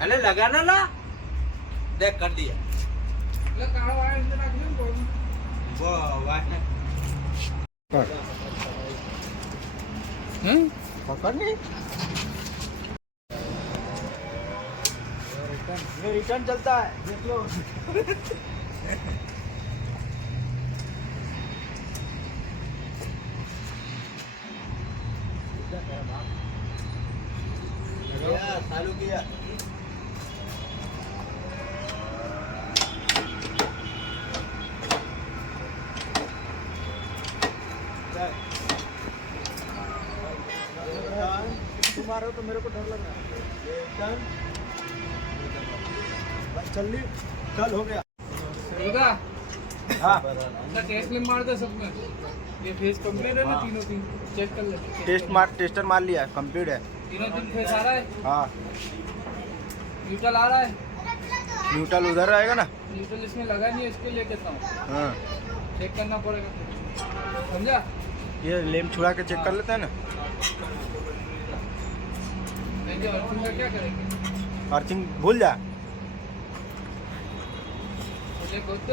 अरे लगाना ला देख कर दिया पकड़ नहीं ये रिटर्न चलता है देख लो चालू किया तुम्हारे तो मेरे को डर लग रहा है जल्दी कल हो गया हाँ टेस्ट में मार दे सब में ये फेस कंप्लीट है ना तीनों तीन चेक कर ले टेस्टर मार लिया कंप्लीट है तीनों तीन फेस आ रहा है हाँ न्यूट्रल आ रहा है न्यूट्रल उधर रहेगा ना न्यूट्रल इसमें लगा नहीं है इसके लिए कहता हूँ हाँ चेक करना पड़ेगा समझा ये लेम छुड़ा के चेक कर लेते हैं ना नहीं अर्थिंग का क्या करेंगे अर्थिंग भूल जा मुझे खुद